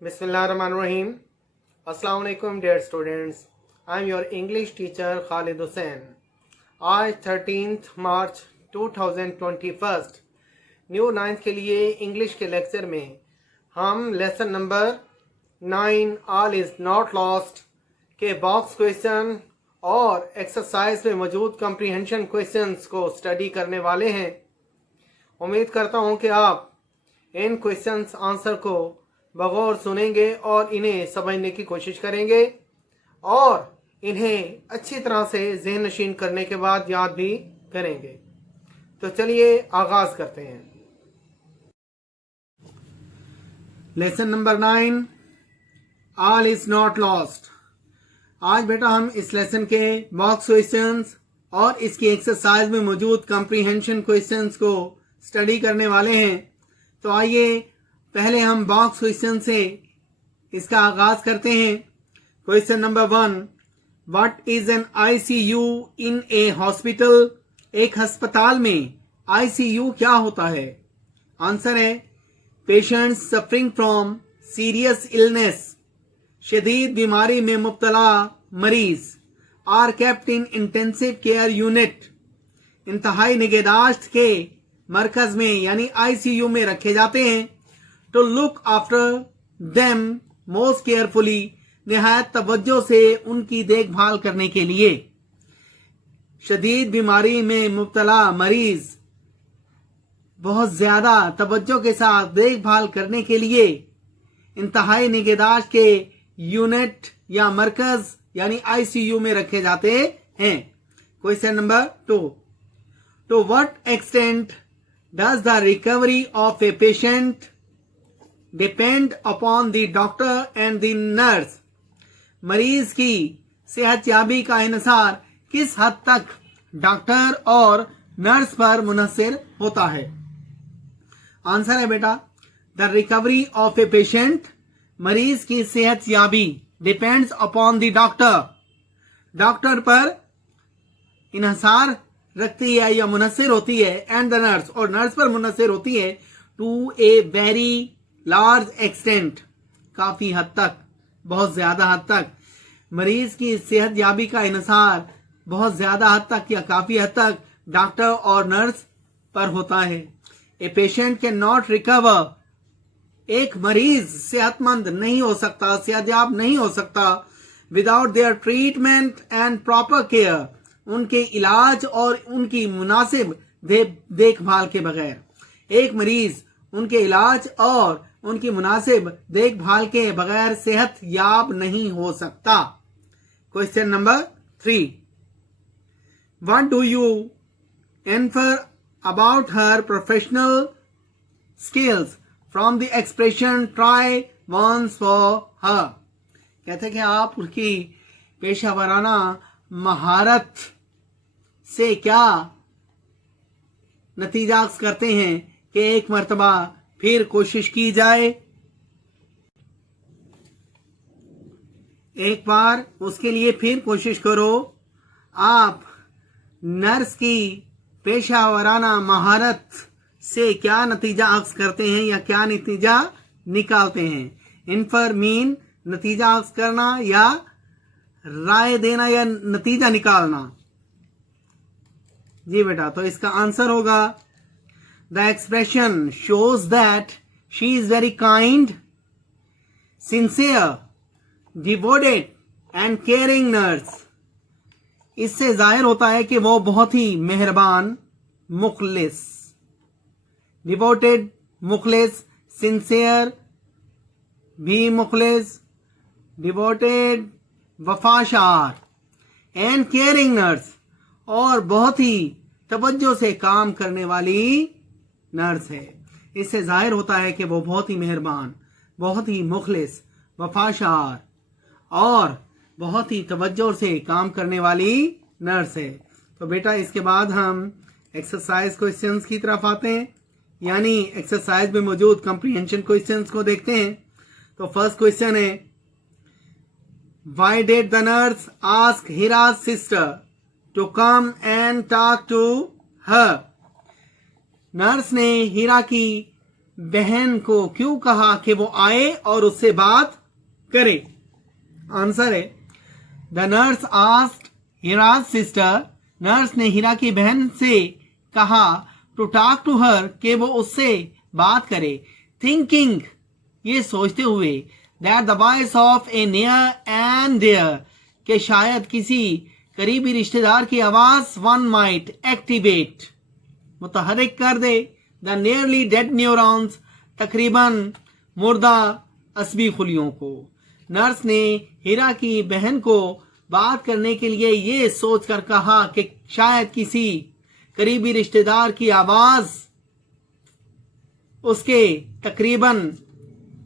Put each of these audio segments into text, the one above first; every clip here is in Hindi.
Bismillahirrahmanirrahim. Assalamu alaikum dear students. I am your English teacher Khalid Hussain. आज 13th March 2021 न्यू 9th के लिए इंग्लिश के लेक्चर में हम lesson number 9 all is not lost के बॉक्स क्वेश्चन और एक्सरसाइज में मौजूद कम्प्रीहेंशन क्वेश्चंस को स्टडी करने वाले हैं। उम्मीद करता हूं कि आप इन क्वेश्चंस आंसर को बगौर सुनेंगे और इन्हें समझने की कोशिश करेंगे और इन्हें अच्छी तरह से ज़हन नशीन करने के बाद याद भी करेंगे। तो चलिए आगाज करते हैं। Lesson number 9 all is not lost. आज बेटा हम इस लेसन के बॉक्स क्वेश्चंस और इसकी एक्सरसाइज में मौजूद कॉम्प्रीहेंशन क्वेश्चंस को स्टडी करने वाले हैं। तो आइए पहले हम बॉक्स क्वेश्चन से इसका आगाज करते हैं। Question number 1, what is an ICU in a hospital? एक अस्पताल में आईसीयू क्या होता है? आंसर है patients suffering from serious illness, शदीद बीमारी में मुब्तला मरीज are kept in intensive care unit, इंतहाई निगहदाश्त के मरकज में यानी आईसीयू में रखे जाते हैं। To look after them most carefully, निहायत तवज्जो से उनकी देखभाल करने के लिए। शदीद बीमारी में मुब्तला मरीज बहुत ज्यादा तवज्जो के साथ देखभाल करने के लिए इंतहाई निगहदाश्त के यूनिट या मरकज यानी आईसीयू में रखे जाते हैं। Question number 2, to what extent does the recovery of a patient depend upon the doctor and the nurse? मरीज की सेहतयाबी का इन्हिसार किस हद तक डॉक्टर और नर्स पर मुनहसर होता है? आंसर है बेटा the recovery of a patient, मरीज की सेहतयाबी depends upon the doctor, doctor पर इन्हिसार रखती है या मुनहसर होती है, एंड द नर्स और नर्स पर मुनहसर होती है to a very large extent, काफी हद तक, बहुत ज्यादा हद तक। मरीज की सेहतयाबी का इन्हिसार बहुत ज्यादा हद तक या काफी हद तक डॉक्टर और नर्स पर होता है। A patient can not recover, एक मरीज सेहतमंद नहीं हो सकता, सेहतयाब नहीं हो सकता without their treatment and proper care, उनके इलाज और उनकी मुनासिब देखभाल के बगैर। एक मरीज उनके इलाज और उनकी मुनासिब देखभाल के बगैर सेहत याब नहीं हो सकता। Question number 3, what do you infer about her professional skills from the expression try once for her? कहते हैं कि आप उसकी पेशावराना महारत से क्या नतीजा करते हैं कि एक मर्तबा फिर कोशिश की जाए, एक बार उसके लिए फिर कोशिश करो। आप नर्स की पेशावराना महारत से क्या नतीजा अक्स करते हैं या क्या नतीजा निकालते हैं? इन्फर मीन नतीजा अक्स करना या राय देना या नतीजा निकालना। जी बेटा, तो इसका आंसर होगा the expression shows that she is very kind, sincere, devoted and caring nurse. इससे जाहिर होता है कि वो बहुत ही मेहरबान, मुखलिस, डिवोटेड मुखलिस, सिंसियर भी मुखलिस, डिवोटेड वफाशार, एंड केयरिंग नर्स और बहुत ही तवज्जो से काम करने वाली नर्स है। इससे जाहिर होता है कि वो बहुत ही मेहरबान, बहुत ही मुखलिस, वफाशार और बहुत ही तवज्जो से काम करने वाली नर्स है। तो बेटा इसके बाद हम एक्सरसाइज क्वेश्चंस की तरफ आते हैं, यानी एक्सरसाइज में मौजूद कॉम्प्रीहेंशन क्वेश्चंस को देखते हैं। तो फर्स्ट क्वेश्चन है, why did the nurse ask Hira's sister to come and talk to her? Nurse ने हीरा की बहन को क्यों कहा कि वो आए और उससे बात करे? आंसर है the nurse asked Hira's sister, nurse ने हीरा की बहन से कहा टू टॉक टू हर, कि वो उससे बात करे, थिंकिंग, ये सोचते हुए, that the voice of a near and dear, कि शायद किसी करीबी रिश्तेदार की आवाज वन माइट एक्टिवेट, मुतहरिक कर दे, द नियरली डेड न्यूरॉन्स, तकरीबन मुर्दा असबी खुलियों को। नर्स ने हीरा की बहन को बात करने के लिए ये सोचकर कहा कि शायद किसी करीबी रिश्तेदार की आवाज उसके तकरीबन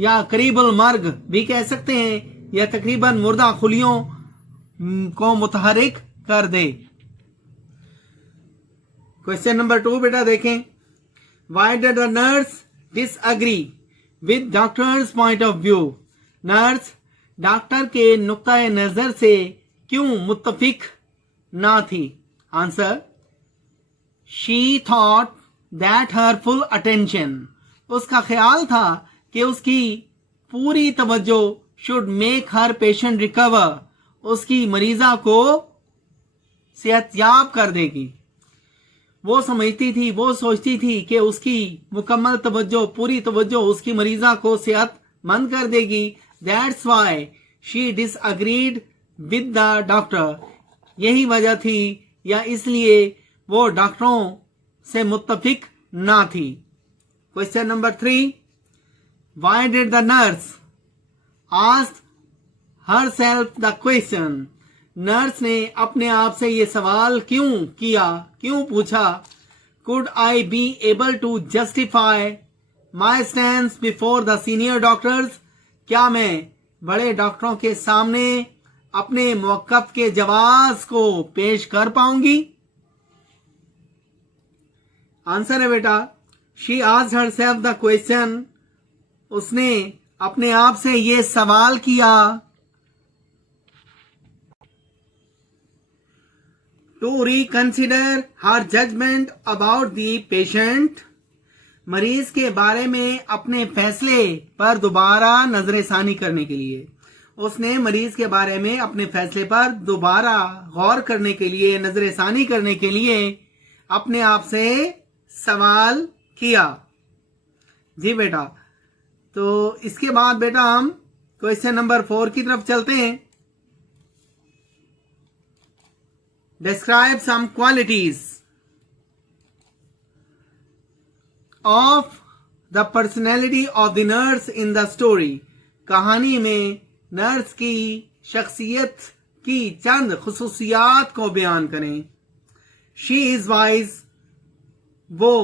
या करीबुल मर्ग भी कह सकते हैं या तकरीबन मुर्दा खुलियों को मुतहरिक कर दे। क्वेश्चन नंबर 2 बेटा देखें, why did the nurse disagree with doctors point of view? Nurse doctor के नुक्ता नजर से क्यों मुत्तफिक ना थी? Answer, she thought that her full attention, उसका ख्याल था कि उसकी पूरी तवज्जो should make her patient recover, उसकी मरीजा को सेहतयाब कर देगी। वो समझती थी, वो सोचती थी कि उसकी मुकम्मल तवज्जो, पूरी तवज्जो उसकी मरीजा को सेहतमंद कर देगी। That's why she disagreed with the doctor, यही वजह थी या इसलिए वो डॉक्टरों से मुत्तफिक ना थी। Question number 3, why did the nurse ask herself the question? Nurse ने अपने आप से ये सवाल क्यों किया, क्यों पूछा? Could I be able to justify my stance before the senior doctors? क्या मैं बड़े डॉक्टरों के सामने अपने मौक़िफ़ के जवाब को पेश कर पाऊंगी? आंसर है बेटा, she asked herself the question, उसने अपने आप से ये सवाल किया to reconsider her judgment about the patient, मरीज के बारे में अपने फैसले पर दोबारा नजरसानी करने के लिए। उसने मरीज के बारे में अपने फैसले पर दोबारा गौर करने के लिए, नजरसानी करने के लिए अपने आप से सवाल किया। जी बेटा, तो इसके बाद बेटा हम क्वेश्चन नंबर 4 की तरफ चलते हैं। Describe some qualities of the personality of the nurse in the story. कहानी में नर्स की शख्सियत की चंद खुसूसियात को बयान करें। She is wise, वो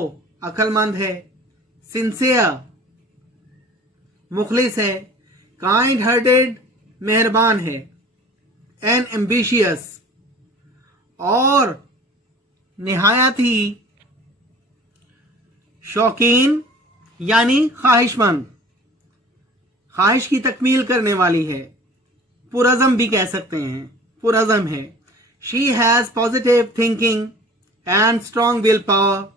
अक्लमंद है। Sincere, मुखलिस है। Kind hearted, मेहरबान है। And ambitious, और निहायत ही शौकीन यानी ख्वाहिशमंद, ख्वाहिश की तकमील करने वाली है। पुरज़म भी कह सकते हैं, पुरज़म है। She has positive thinking and strong will power,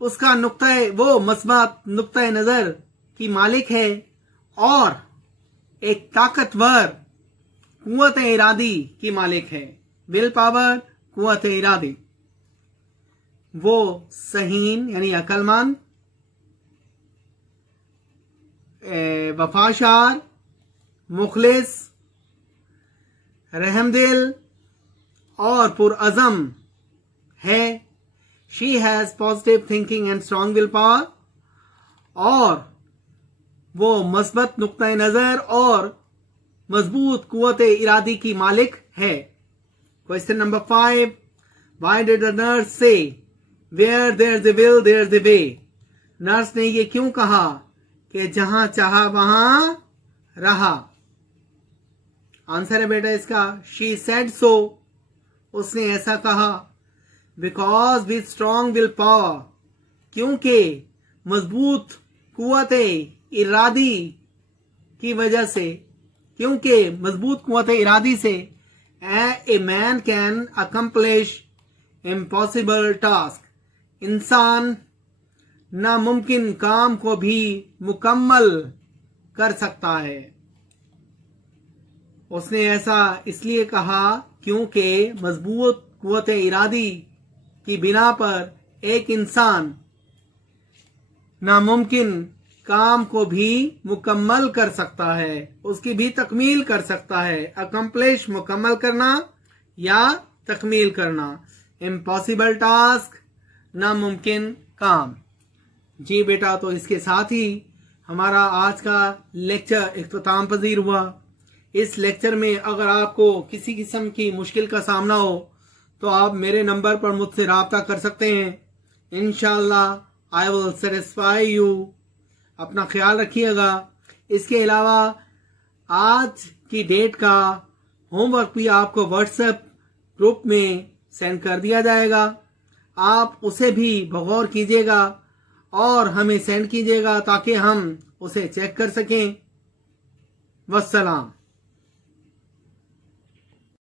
उसका वो मस्बत नुक्ता नजर की मालिक है और एक ताकतवर कुव्वत इरादी की मालिक है। विल पावर, कुव्वत इरादी। वो सहीन यानी अक्लमंद, वफाशार, मुखलिस, रहमदिल और पुरअज़म है। She has positive thinking and strong will power, और वो मस्बत नुक्ता नजर और मजबूत कुव्वत इरादी की मालिक है। Question number 5, why did the nurse say where there is a will there is a way? Nurse ने ये क्यों कहा कि जहां चाहा वहां रहा? आंसर है बेटा इसका, शी सेड सो, उसने ऐसा कहा। Because with strong will power, क्योंकि मजबूत कुव्वत इरादी की वजह से, क्योंकि मजबूत कुव्वत इरादी से a man can accomplish impossible task, इंसान नामुमकिन काम को भी मुकम्मल कर सकता है। उसने ऐसा इसलिए कहा क्योंकि मजबूत कुव्वत इरादी की बिना पर एक इंसान नामुमकिन काम को भी मुकम्मल कर सकता है, उसकी भी तकमील कर सकता है। अकम्प्लिश मुकम्मल करना या तकमील करना, इम्पॉसिबल टास्क नामुमकिन काम। जी बेटा, तो इसके साथ ही हमारा आज का लेक्चर इख्तिताम पजीर हुआ। इस लेक्चर में अगर आपको किसी किस्म की मुश्किल का सामना हो तो आप मेरे नंबर पर मुझसे रब्ता कर सकते हैं। इंशाअल्लाह आई विल सेटिस्फाई यू। अपना ख्याल रखिएगा। इसके अलावा आज की डेट का होमवर्क भी आपको व्हाट्सएप ग्रुप में सेंड कर दिया जाएगा। आप उसे भी बगौर कीजिएगा और हमें सेंड कीजिएगा ताकि हम उसे चेक कर सकें। वस्सलाम।